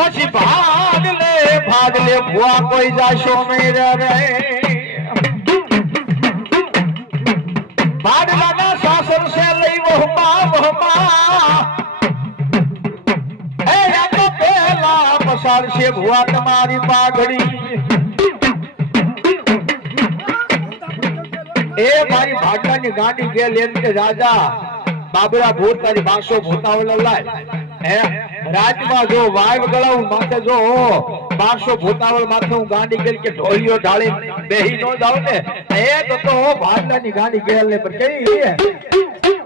પછી ભાગ લે ભુવા કોઈ જાશો નહીં રે ભાડલાના સાસર સે લઈ વહમા એ યાતો પેલા પસાર છે ભુવા તમારી પાઘડી એ મારી ભાડલાની ગાડી ગેલ એમ કે રાજા બાબરા ભૂત તારી 500 ભૂતાવલ લાય હે રાજમાં જો વાવ ગળાવું માથે જો 500 ભૂતાવલ માથે હું ગાડી ગેલ કે ઢોલિયો ઢાળી બેહી નો જાવ ને એ તો ભાડલાની ગાડી ગેલ ને પર કઈ